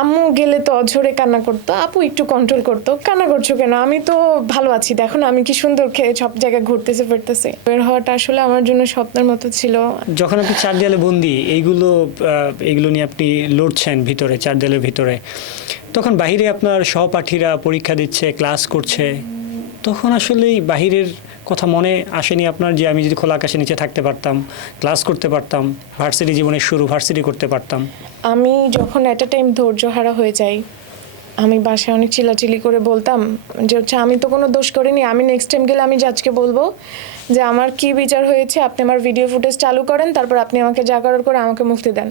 আম্মু গেলে তো অঝরে কান্না করতো, আপু একটু কন্ট্রোল করতো। কান্না করছো কেন, আমি তো ভালো আছি, দেখো না আমি কি সুন্দর খেয়ে সব জায়গায় ঘুরতেছে ফিরতেছে। বের হওয়াটা আসলে আমার জন্য স্বপ্নের মতো ছিল। যখন আপনি চার দেয়ালে বন্দি, এইগুলো নিয়ে আপনি লড়ছেন ভিতরে, চার দেয়ালের ভিতরে, তখন বাহিরে আপনার সহপাঠীরা পরীক্ষা দিচ্ছে, ক্লাস করছে, তখন আসলেই বাহিরের কথা মনে আসেনি আপনার যে আমি যদি খোলা আকাশের নিচে থাকতে পারতাম, ক্লাস করতে পারতাম, ভার্সিটি জীবনের শুরু, ভার্সিটি করতে পারতাম? আমি যখন এট আ টাইম ধৈর্যহারা হয়ে যাই, আমি বাসায় অনেক চিল্লাচিল্লি করে বলতাম যে হচ্ছে আমি তো কোনো দোষ করিনি, আমি নেক্সট টাইম গেলে আমি জাজকে বলবো যে আমার কি বিচার হয়েছে, আপনি আমার ভিডিও ফুটেজ চালু করেন, তারপর আপনি আমাকে যা করার করে আমাকে মুক্তি দেন।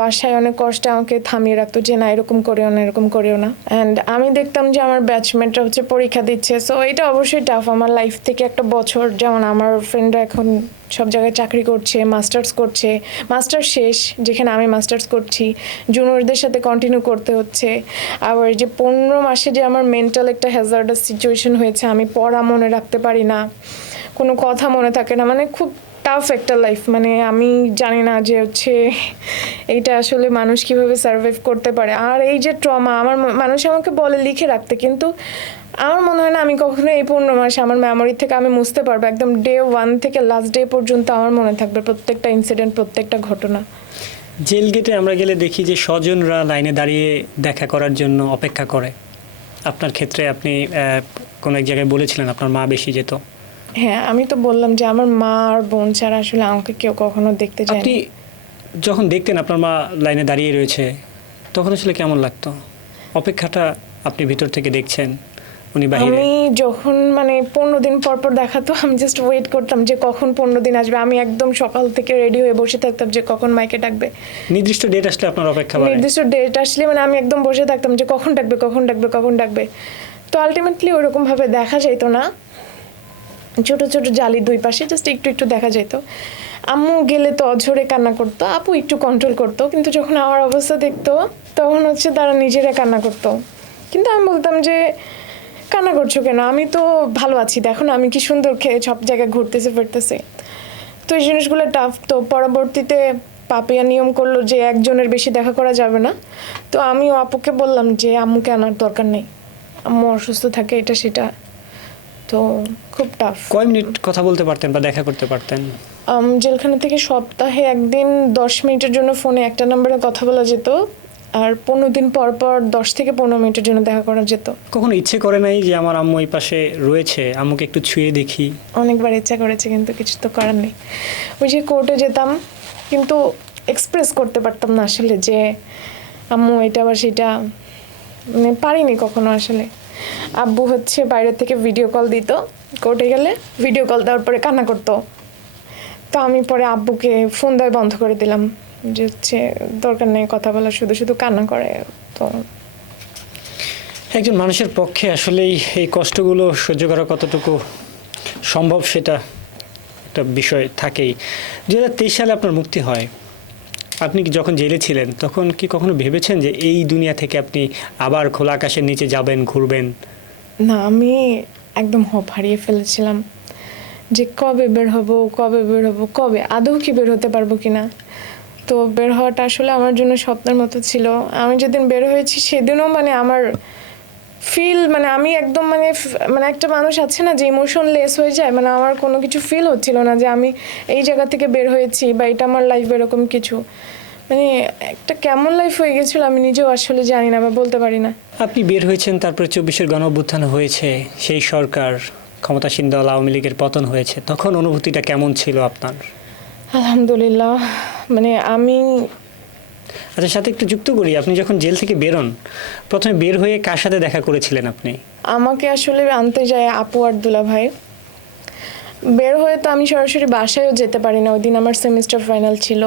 বাসায় অনেক কষ্টে আমাকে থামিয়ে রাখতো যে না এরকম করেও না, এরকম করেও না। অ্যান্ড আমি দেখতাম যে আমার ব্যাচমেটরা হচ্ছে পরীক্ষা দিচ্ছে, সো এটা অবশ্যই টাফ। আমার লাইফ থেকে একটা বছর, যেমন আমার ফ্রেন্ডরা এখন সব জায়গায় চাকরি করছে, মাস্টার্স করছে, মাস্টার্স শেষ যেখানে আমি মাস্টার্স করছি, জুনিয়রদের সাথে কন্টিনিউ করতে হচ্ছে। আবার যে 15 মাসে যে আমার মেন্টাল একটা হ্যাজার্ডাস সিচুয়েশন হয়েছে, আমি পড়া মনে রাখতে পারি না, কোনো কথা মনে থাকে না, মানে খুব টাফ একটা লাইফ। মানে আমি জানি না যে হচ্ছে এইটা আসলে মানুষ কিভাবে সার্ভাইভ করতে পারে। আর এই যে ট্রমা, আমার মানুষ আমাকে বলে লিখে রাখতে, কিন্তু আমার মনে হয় না আমি কখনো এই 15 মাসে আমার মেমোরি থেকে আমি মুছতে পারবো। একদম ডে 1 থেকে লাস্ট ডে পর্যন্ত আমার মনে থাকবে প্রত্যেকটা ইনসিডেন্ট, প্রত্যেকটা ঘটনা। জেল গেটে আমরা গেলে দেখি যে স্বজনরা লাইনে দাঁড়িয়ে দেখা করার জন্য অপেক্ষা করে। আপনার ক্ষেত্রে আপনি কোনো এক জায়গায় বলেছিলেন আপনার মা বেশি যেত। হ্যাঁ, আমি তো বললাম যে আমার মা আর বোন ছাড়া আসলে আমাকে কেউ কখনো দেখতে আপনি যায়নি। যখন দেখতেন আপনার মা লাইনে দাঁড়িয়ে রয়েছে, তখন আসলে কেমন লাগতো? অপেক্ষাটা আপনি ভিতর থেকে দেখছেন, উনি বাইরে। আমি যখন মানে 15 দিন পর পর দেখাতো, আমি জাস্ট ওয়েট করতাম যে কখন 15 দিন আসবে। আমি একদম সকাল থেকে রেডি হয়ে বসে থাকতাম যে কখন মাইকে ডাকবে। নির্দিষ্ট ডেট আসলে আপনার অপেক্ষা বাড়ে? নির্দিষ্ট ডেট আসলে মানে আমি একদম বসে থাকতাম যে কখন ডাকবে, কখন ডাকবে, কখন ডাকবে। তো আলটিমেটলি ওরকমভাবে দেখা যেত না, ছোট ছোট জালি দুই পাশে জাস্ট একটু একটু দেখা যেত। আম্মু গেলে তো অঝরে কান্না করতো, আপু একটু কন্ট্রোল করতো, কিন্তু যখন আমার অবস্থা দেখতো তখন হচ্ছে তারা নিজেরা কান্না করতো। কিন্তু আমি বলতাম যে কান্না করছো কেন, আমি তো ভালো আছি, দেখো না আমি কি সুন্দর খেয়ে সব জায়গায় ঘুরতেছে ফিরতেছে। তো এই জিনিসগুলো টাফ। তো পরবর্তীতে পাপিয়া নিয়ম করলো যে একজনের বেশি দেখা করা যাবে না। তো আমিও আপুকে বললাম যে আম্মুকে আনার দরকার নেই, আম্মু অসুস্থ থাকে, এটা সেটা। তো খুব টাফ। কয় মিনিট কথা বলতে পারতেন বা দেখা করতে পারতেন? জেলখানা থেকে সপ্তাহে একদিন 10 মিনিটের জন্য ফোনে একটা নম্বরে কথা বলা যেত, আর 15 দিন পর পর 10 থেকে 15 মিনিটের জন্য দেখা করা যেত। কখনো ইচ্ছে করে নাই যে আমার আম্মু এই পাশে রয়েছে, আম্মুকে একটু ছুঁয়ে দেখি? অনেকবার ইচ্ছা করেছে, কিন্তু কিছু তো করার নেই। ওই যে কোর্টে যেতাম, কিন্তু এক্সপ্রেস করতে পারতাম না আসলে যে আম্মু এটা বা সেটা, মানে পারিনি কখনো আসলে। আব্বু হচ্ছে বাইরে থেকে ভিডিও কল দিত, কোর্টে গেলে ভিডিও কল দেওয়ার পরে কান্না করতো। তো আমি পরে আব্বুকে ফোন দেওয়া বন্ধ করে দিলাম যে হচ্ছে দরকার নেই কথা বলা, শুধু শুধু কান্না করে। তো একজন মানুষের পক্ষে আসলেই এই কষ্টগুলো সহ্য করা কতটুকু সম্ভব সেটা একটা বিষয় থাকেই। 2023 সালে আপনার মুক্তি হয়। আপনি কি যখন জেলে ছিলেন তখন কি কখনো ভেবেছেন যে এই দুনিয়া থেকে আপনি আবার খোলা আকাশের নিচে যাবেন, ঘুরবেন? না, আমি একদম হোপ হারিয়ে ফেলেছিলাম যে কবে বের হব, কবে বের হব, কবে আদৌ কি বের হতে পারবো কিনা। তো বের হওয়াটা আসলে আমার জন্য স্বপ্নের মতো ছিল। আমি যেদিন বের হয়েছি সেদিনও মানে আমার ফিল, মানে আমি একদম মানে একটা মানুষ আছে না যে ইমোশনলেস হয়ে যায়, মানে আমার কোনো কিছু ফিল হচ্ছিল না যে আমি এই জায়গা থেকে বের হয়েছি বা এটা আমার লাইফ, এরকম কিছু। মানে একটা কেমন লাইফ হয়ে গেছিল আমি নিজেও আসলে জানি না বা বলতে পারি না। আপনি বের হয়েছেন, তারপরে 24-এর গণঅভ্যুত্থান হয়েছে, সেই সরকার ক্ষমতাসীন দল আওয়ামী লীগের পতন হয়েছে, তখন অনুভূতিটা কেমন ছিল আপনার? আলহামদুলিল্লাহ, মানে আমি আচ্ছা, সাথে একটু যুক্ত করি, আপনি যখন জেল থেকে বেরোন, প্রথমে বের হয়ে কার সাথে দেখা করেছিলেন আপনি? আমাকে আসলে আনতে যায় আপু আর দুলা ভাই। বের হয়ে তো আমি সরাসরি বাসায়ও যেতে পারি না, ওই দিন আমার সেমিস্টার ফাইনাল ছিল।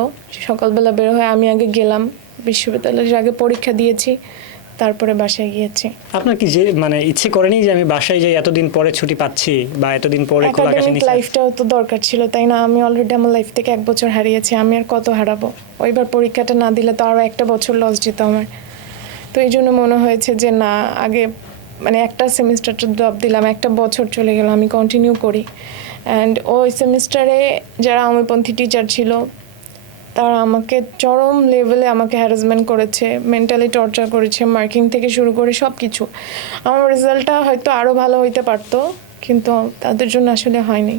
সকালবেলা বের হয়ে আমি আগে গেলাম বিশ্ববিদ্যালয়ের, আগে পরীক্ষা দিয়েছি, তারপরে বাসায় গিয়েছি। আপনার কি যে মানে ইচ্ছে করেনি যে আমি বাসায় যাই, এতদিন পরে ছুটি পাচ্ছি বা এতদিন পরে খোলা আকাশের একাডেমিক নিচে? লাইফটাও তো দরকার ছিল, তাই না? আমি অলরেডি আমার লাইফ থেকে 1 বছর হারিয়েছি, আমি আর কত হারাবো? ওইবার পরীক্ষাটা না দিলে তো আরও একটা বছর লস যেত আমার। তো এই জন্য মনে হয়েছে যে না, আগে মানে একটা সেমিস্টারটা ড্রপ দিলাম, একটা বছর চলে গেল, আমি কন্টিনিউ করি। অ্যান্ড ওই সেমিস্টারে যারা আওয়ামীপন্থী টিচার ছিল তারা আমাকে চরম লেভেলে আমাকে হ্যারাসমেন্ট করেছে, মেন্টালি টর্চার করেছে, মার্কিং থেকে শুরু করে সব কিছু। আমার রেজাল্টটা হয়তো আরও ভালো হইতে পারতো, কিন্তু তাদের জন্য আসলে হয়নি।